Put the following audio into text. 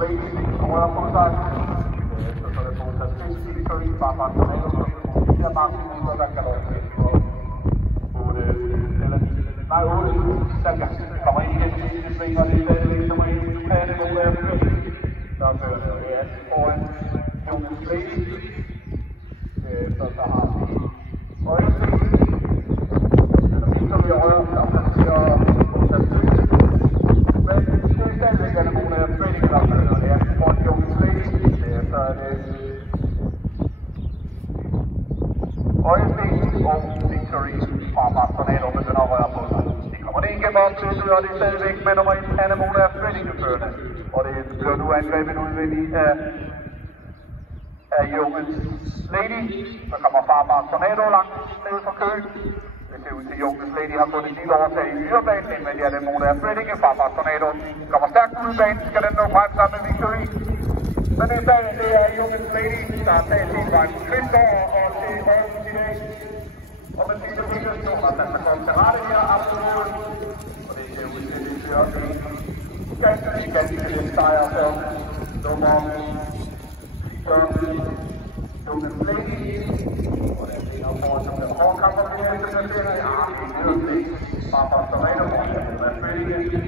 Lady rører på sig. Så det får sig fisk i køen, bare Tornado. De her mange minutter, der kan løbe med på 8 eller 9. Nej, 8. Der kommer ind igen, det svinger lidt af det, nummer 1. Du kan det, hvor er det. Der fører det, ja, foran Jonas Lady. Så der har vi øjeblik. Som vi rører, der passerer på sig fisk. Men det er stadigvæk, at nogle af Freddy der fører det her. Foran Jonas Lady. Så er det øjeblik og Victory fra Tornado, men den har rørt på sig. De kommer det ikke op til, og det er stadigvæk med nummer 1, Anemone af Freddy, der fører det. Og det bliver nu angrebet udvendigt af Jonas Lady. Der kommer farbar Tornado langt ned fra køen. Det ser ud til, at Jonas Lady har fået et lille overtag i yderbanen, men det er Anemone af Freddy, farbar Tornado. Kommer stærkt ud i banen, skal den nå frem sammen med Victory. Men det er Jonas Lady, der har taget hele vejen til Kvindgård og til Aarhus i dag. Og med sidste situation, at man kan komme til rette her, absolut. Og det ser ud til, at det ser også ganske lidt sejr for nummer 40. Jonas Lady. Og det er det her foran, som den hårde kamp, og det er ikke, der bliver det. Ja, det er jo det. Bare for Tornado, og det er